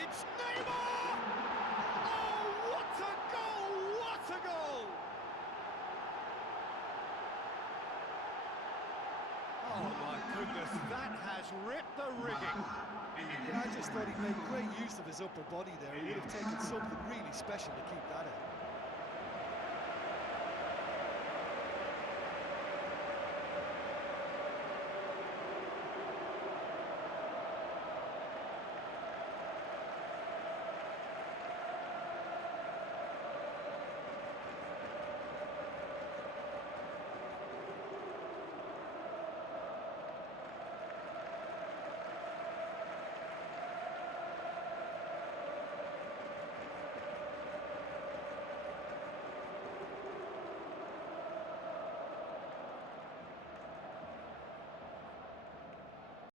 It's Neymar! Oh, what a goal! What a goal! Oh my goodness, that has ripped the rigging. I just thought he made great use of his upper body there. He would have taken something really special to keep that out.